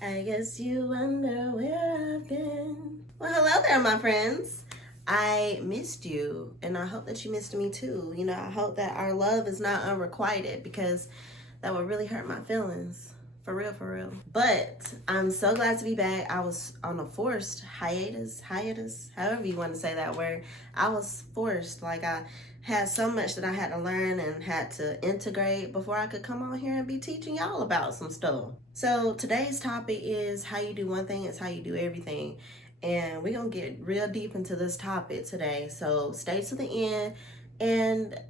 I guess you wonder where I've been. Well, hello there, my friends. I missed you, and I hope that you missed me too. I hope that our love is not unrequited because that would really hurt my feelings. For real, for real. But I'm so glad to be back. I was on a forced hiatus, however you want to say that word. I was forced. Like, I had so much that I had to learn and had to integrate before I could come on here and be teaching y'all about some stuff. So today's topic is how you do one thing is how you do everything. And we're going to get real deep into this topic today. So stay to the end. And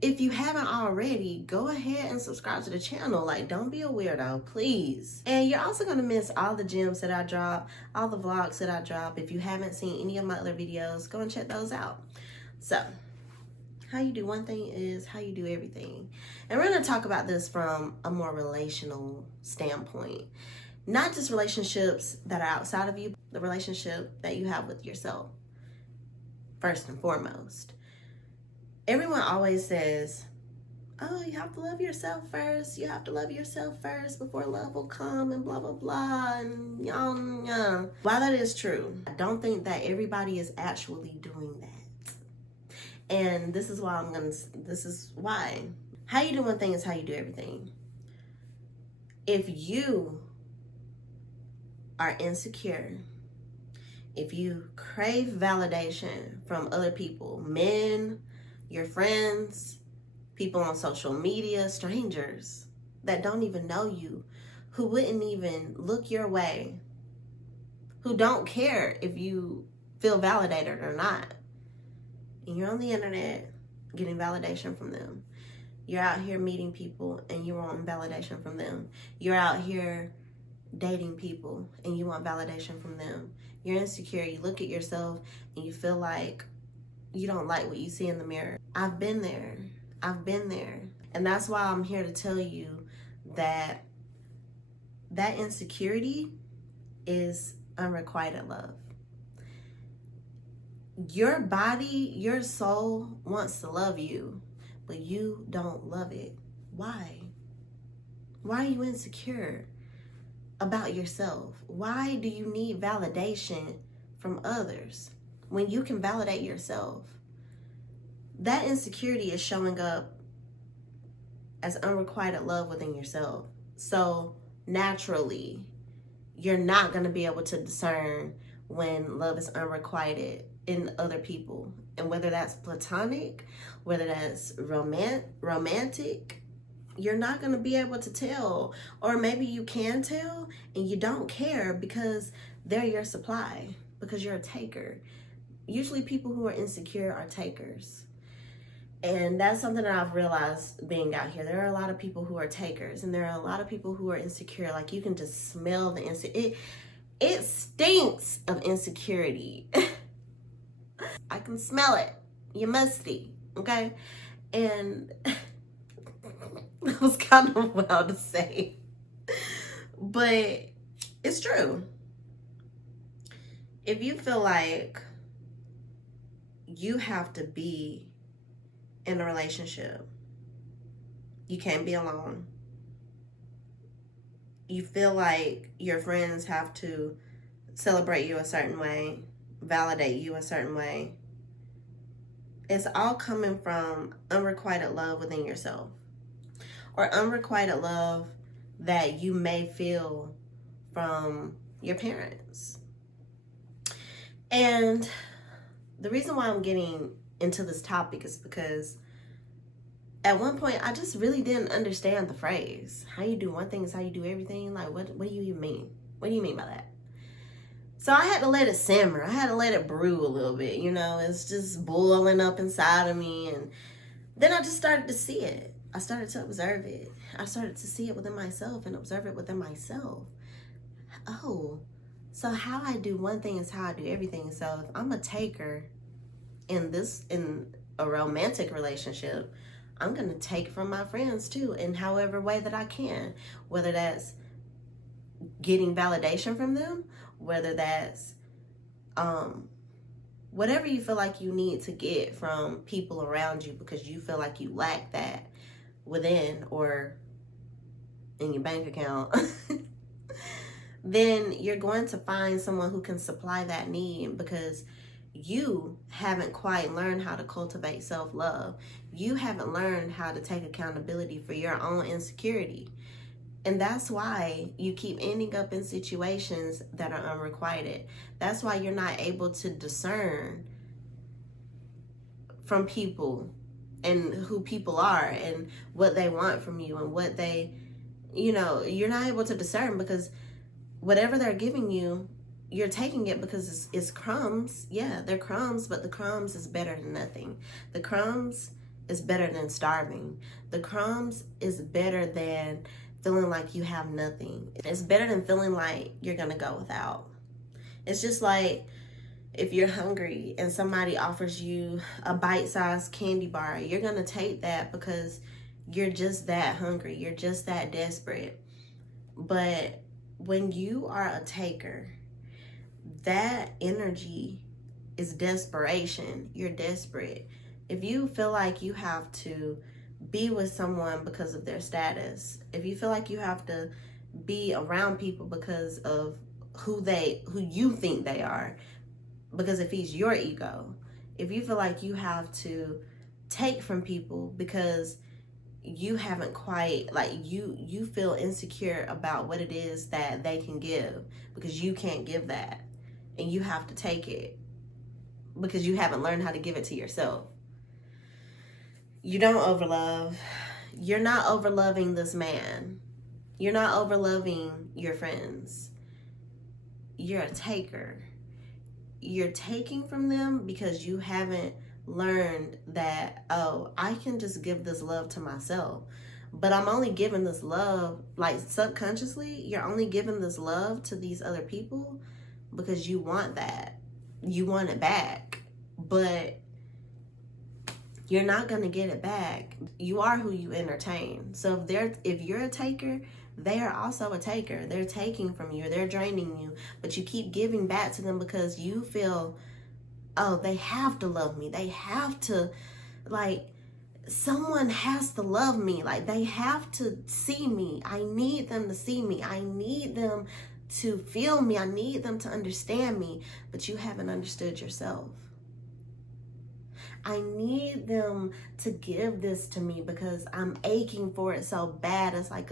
if you haven't already, go ahead and subscribe to the channel. Like, don't be a weirdo, please. And you're also going to miss all the gems that I drop, all the vlogs that I drop. If you haven't seen any of my other videos, go and check those out. So, how you do one thing is how you do everything. And we're going to talk about this from a more relational standpoint. Not just relationships that are outside of you, the relationship that you have with yourself, first and foremost. Everyone always says, oh, you have to love yourself first. You have to love yourself first before love will come and blah, blah, blah. And yum. While that is true, I don't think that everybody is actually doing that. And this is why this is why. How you do one thing is how you do everything. If you are insecure, if you crave validation from other people, men, your friends, people on social media, strangers that don't even know you, who wouldn't even look your way, who don't care if you feel validated or not, and you're on the internet getting validation from them. You're out here meeting people and you want validation from them. You're out here dating people and you want validation from them. You're insecure. You look at yourself and you feel like you don't like what you see in the mirror. I've been there. And that's why I'm here to tell you that insecurity is unrequited love. Your body, your soul wants to love you, but you don't love it. Why? Why are you insecure about yourself? Why do you need validation from others when you can validate yourself? That insecurity is showing up as unrequited love within yourself. So naturally, you're not going to be able to discern when love is unrequited in other people. And whether that's platonic, whether that's romantic, you're not going to be able to tell. Or maybe you can tell and you don't care because they're your supply, because you're a taker. Usually people who are insecure are takers. And that's something that I've realized being out here. There are a lot of people who are takers, and there are a lot of people who are insecure. Like, you can just smell the it stinks of insecurity. I can smell it. You're musty, okay? And that was kind of wild to say, but it's true. If you feel like you have to be in a relationship, you can't be alone. You feel like your friends have to celebrate you a certain way, validate you a certain way. It's all coming from unrequited love within yourself, or unrequited love that you may feel from your parents. And the reason why I'm getting into this topic is because at one point I just really didn't understand the phrase, how you do one thing is how you do everything. Like, what do you even mean? What do you mean by that? So I had to let it simmer. I had to let it brew a little bit. It's just boiling up inside of me. And then I just started to see it. I started to observe it. I started to see it within myself and observe it within myself. Oh, so how I do one thing is how I do everything. So if I'm a taker in a romantic relationship, I'm going to take from my friends too, in however way that I can, whether that's getting validation from them, whether that's whatever you feel like you need to get from people around you because you feel like you lack that within or in your bank account. then you're going to find someone who can supply that need, because you haven't quite learned how to cultivate self-love. You haven't learned how to take accountability for your own insecurity. And that's why you keep ending up in situations that are unrequited. That's why you're not able to discern from people and who people are and what they want from you and what they, you're not able to discern, because whatever they're giving you, you're taking it because it's crumbs. Yeah, they're crumbs, but the crumbs is better than nothing. The crumbs is better than starving. The crumbs is better than feeling like you have nothing. It's better than feeling like you're gonna go without. It's just like if you're hungry and somebody offers you a bite-sized candy bar, you're gonna take that because you're just that hungry. You're just that desperate. But when you are a taker, that energy is desperation. You're desperate. If you feel like you have to be with someone because of their status, if you feel like you have to be around people because of who you think they are, because it feeds your ego, if you feel like you have to take from people because you haven't quite, like, you feel insecure about what it is that they can give because you can't give that, and you have to take it because you haven't learned how to give it to yourself. You don't overlove. You're not overloving this man. You're not overloving your friends. You're a taker. You're taking from them because you haven't learned that, oh, I can just give this love to myself. But I'm only giving this love, like, subconsciously, you're only giving this love to these other people because you want that. You want it back. But you're not going to get it back. You are who you entertain. So if you're a taker, they are also a taker. They're taking from you. They're draining you. But you keep giving back to them because you feel, oh, they have to love me. They have to, like, someone has to love me. Like, they have to see me. I need them to see me. I need them to feel me. I need them to understand me. But you haven't understood yourself. I need them to give this to me because I'm aching for it so bad. It's like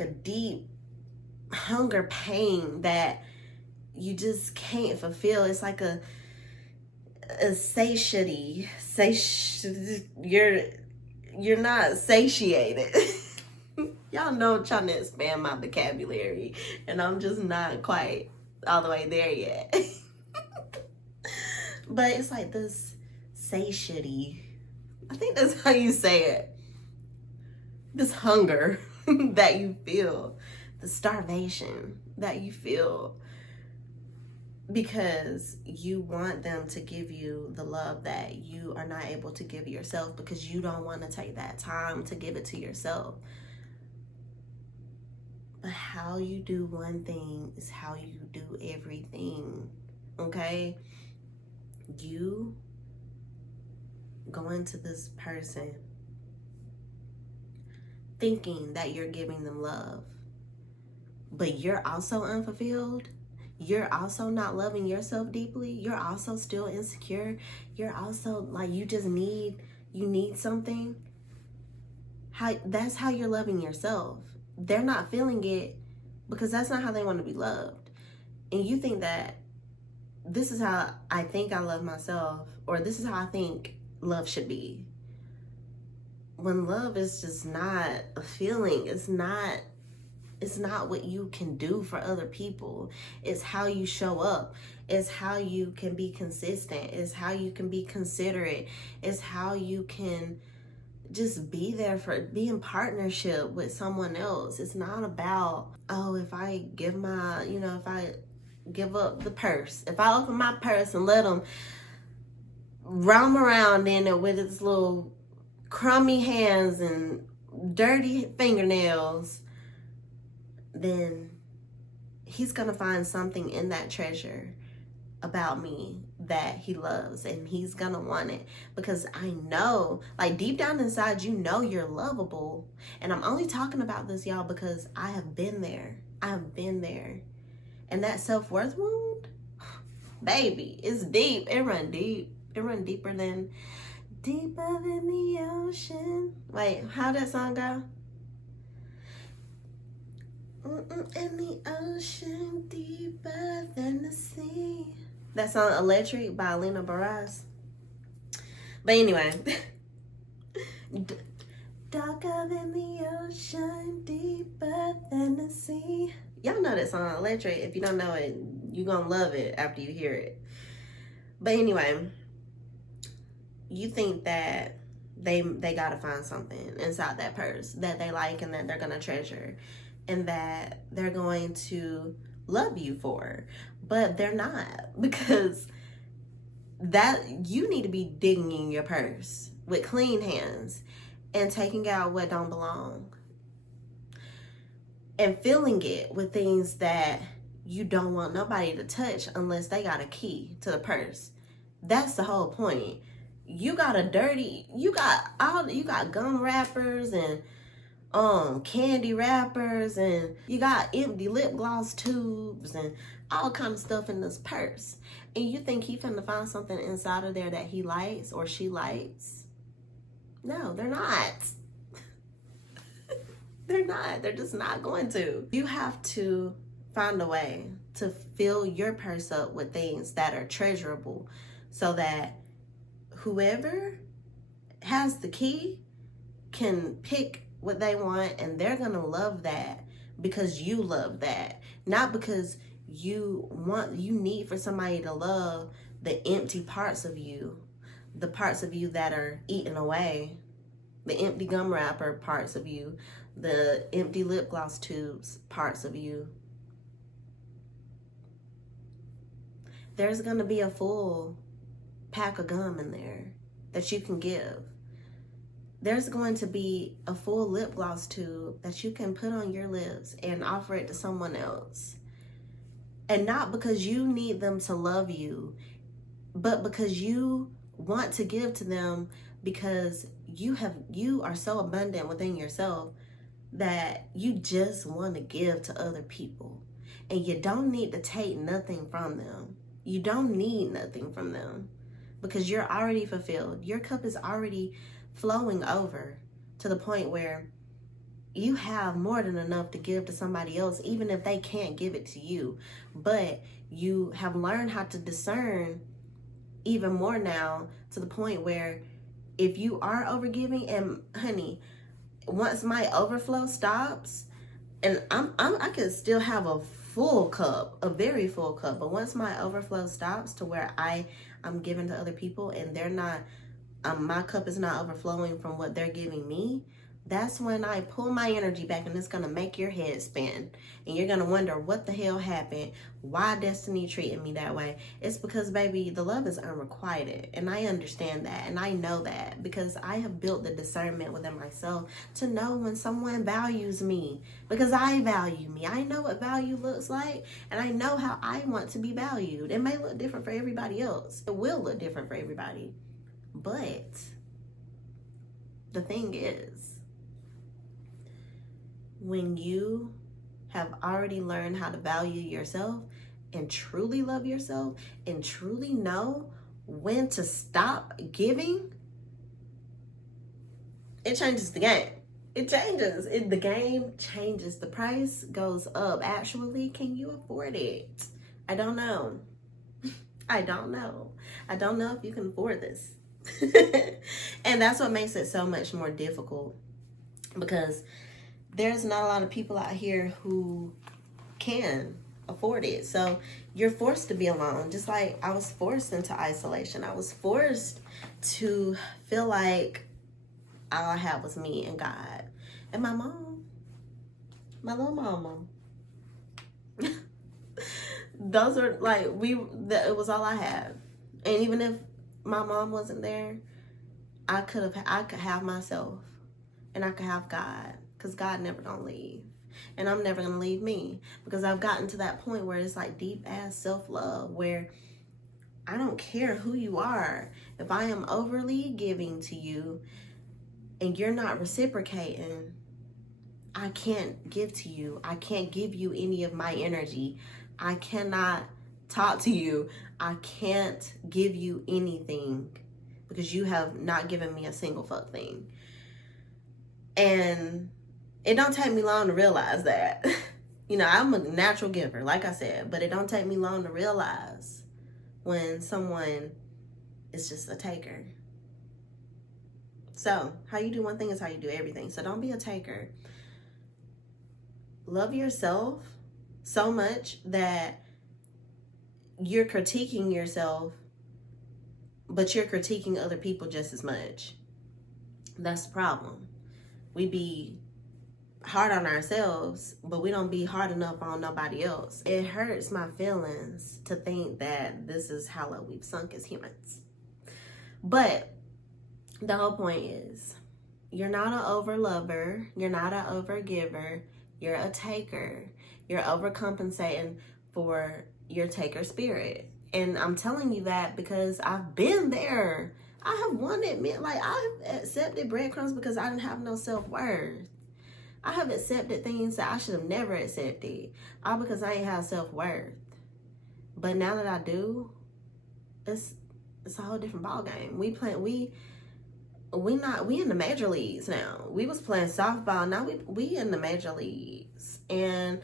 a deep hunger pain that you just can't fulfill. It's like a satiety. You're not satiated. Y'all know I'm trying to expand my vocabulary, and I'm just not quite all the way there yet. But it's like this satiety. I think that's how you say it. This hunger that you feel, the starvation that you feel, because you want them to give you the love that you are not able to give yourself because you don't want to take that time to give it to yourself. But how you do one thing is how you do everything, okay? You go into this person thinking that you're giving them love, but you're also unfulfilled. You're also not loving yourself deeply. You're also still insecure. You're also like, you need something. That's how you're loving yourself. They're not feeling it because that's not how they want to be loved. And you think that this is how I think I love myself, or this is how I think love should be. When love is just not a feeling, it's not what you can do for other people. It's how you show up. It's how you can be consistent. It's how you can be considerate. It's how you can just be there be in partnership with someone else. It's not about, oh, if I give if I give up the purse, if I open my purse and let them roam around in it with its little crummy hands and dirty fingernails, then he's gonna find something in that treasure about me that he loves, and he's gonna want it, because I know, like, deep down inside, you know you're lovable. And I'm only talking about this, y'all, because I have been there. And that self-worth wound, baby, it's deep. It run deep. It run deeper than the ocean. Wait, how that song go? In the ocean, deeper than the sea. That song Electric by Alina Baraz. But anyway, darker than the ocean, deeper than the sea. Y'all know that song Electric. If you don't know it, you're gonna love it after you hear it. But anyway, you think that they gotta find something inside that purse that they like and that they're gonna treasure and that they're going to love you for, but they're not, because that you need to be digging in your purse with clean hands and taking out what don't belong and filling it with things that you don't want nobody to touch unless they got a key to the purse. That's the whole point. You got gum wrappers and candy wrappers, and you got empty lip gloss tubes and all kind of stuff in this purse, and you think he finna find something inside of there that he likes or she likes? No, they're not. They're just not going to. You have to find a way to fill your purse up with things that are treasurable, so that whoever has the key can pick what they want, and they're gonna love that because you love that, not because you need for somebody to love the empty parts of you, the parts of you that are eaten away, the empty gum wrapper parts of you, the empty lip gloss tubes parts of you. There's gonna be a full pack of gum in there that you can give. There's going to be a full lip gloss tube that you can put on your lips and offer it to someone else. And not because you need them to love you, but because you want to give to them, because you are so abundant within yourself that you just want to give to other people. And you don't need to take nothing from them. You don't need nothing from them, because you're already fulfilled. Your cup is already flowing over to the point where you have more than enough to give to somebody else, even if they can't give it to you. But you have learned how to discern even more now, to the point where if you are overgiving, and honey, once my overflow stops, and I could still have a full cup, a very full cup, but once my overflow stops to where I'm giving to other people and they're not, my cup is not overflowing from what they're giving me, that's when I pull my energy back, and it's gonna make your head spin, and you're gonna wonder what the hell happened, why destiny treated me that way. It's because, baby, the love is unrequited, and I understand that, and I know that because I have built the discernment within myself to know when someone values me, because I value me. I know what value looks like, and I know how I want to be valued. It may look different for everybody else. It will look different for everybody. But the thing is, when you have already learned how to value yourself and truly love yourself and truly know when to stop giving, it changes the game. It changes. The game changes. The price goes up. Actually, can you afford it? I don't know. I don't know if you can afford this. And that's what makes it so much more difficult, because there's not a lot of people out here who can afford it. So you're forced to be alone, just like I was forced into isolation. I was forced to feel like all I had was me and God and my mom, my little mama. Those are like, it was all I had. And even if my mom wasn't there, I could have myself, and I could have God, because God never gonna leave, and I'm never gonna leave me, because I've gotten to that point where it's like deep ass self-love, where I don't care who you are. If I am overly giving to you and you're not reciprocating, I can't give to you. I can't give you any of my energy. I cannot talk to you. I can't give you anything because you have not given me a single fuck thing. And it don't take me long to realize that. I'm a natural giver, like I said, but it don't take me long to realize when someone is just a taker. So how you do one thing is how you do everything. So don't be a taker. Love yourself so much that you're critiquing yourself, but you're critiquing other people just as much. That's the problem. We be hard on ourselves, but we don't be hard enough on nobody else. It hurts my feelings to think that this is how low we've sunk as humans. But the whole point is, you're not an overlover, you're not an overgiver, you're a taker. You're overcompensating for your taker spirit. And I'm telling you that because I've been there. I have wanted, I've accepted breadcrumbs because I didn't have no self-worth. I have accepted things that I should have never accepted, all because I ain't have self-worth. But now that I do, it's a whole different ballgame. We in the major leagues now. We was playing softball. Now we in the major leagues. And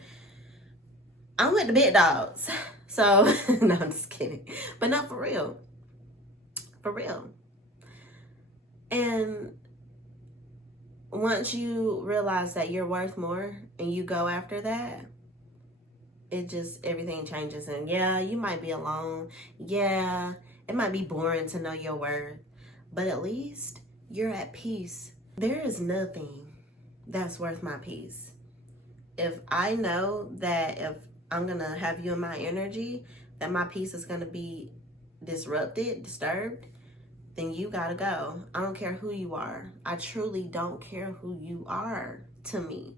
I'm with the big dogs. So, no, I'm just kidding. But not for real. For real. And once you realize that you're worth more and you go after that, everything changes. And yeah, you might be alone. Yeah, it might be boring to know your worth. But at least you're at peace. There is nothing that's worth my peace. If I know that if I'm going to have you in my energy, that my peace is going to be disrupted, disturbed, then you got to go. I don't care who you are. I truly don't care who you are to me.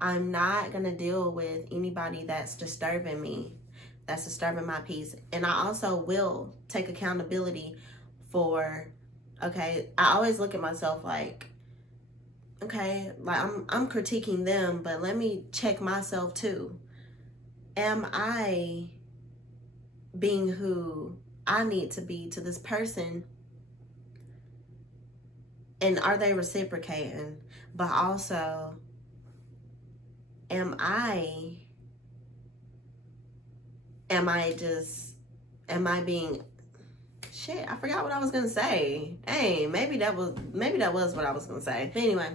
I'm not going to deal with anybody that's disturbing me, that's disturbing my peace. And I also will take accountability for, okay, I always look at myself like, okay, like I'm critiquing them, but let me check myself too. Am I being who I need to be to this person? And are they reciprocating? But also, am I being, shit, I forgot what I was gonna say. Hey, maybe that was what I was gonna say. But anyway,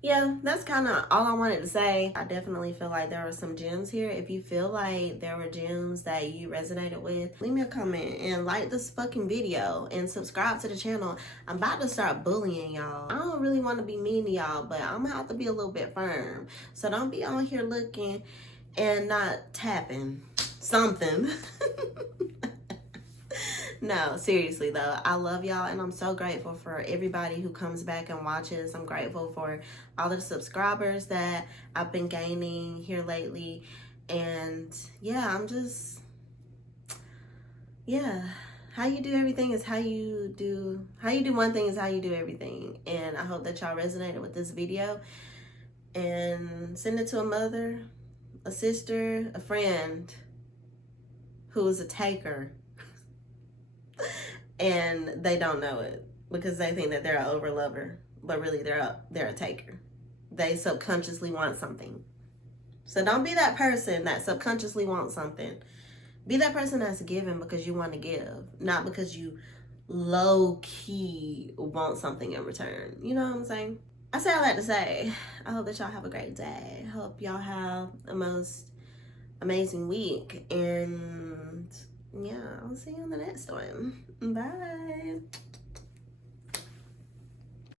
yeah, that's kind of all I wanted to say. I definitely feel like there were some gems here. If you feel like there were gems that you resonated with, leave me a comment and like this fucking video and subscribe to the channel. I'm about to start bullying y'all. I don't really want to be mean to y'all, but I'm gonna have to be a little bit firm. So don't be on here looking and not tapping something. No, seriously though, I love y'all and I'm so grateful for everybody who comes back and watches. I'm grateful for all the subscribers that I've been gaining here lately. And yeah, how you do everything is how you do one thing is how you do everything. And I hope that y'all resonated with this video and send it to a mother, a sister, a friend who is a taker. And they don't know it because they think that they're an overlover, but really they're a taker. They subconsciously want something. So don't be that person that subconsciously wants something. Be that person that's giving because you want to give, not because you low-key want something in return. You know what I'm saying? I say all that to say, I hope that y'all have a great day. I hope y'all have the most amazing week. And yeah, I'll see you on the next one. Bye.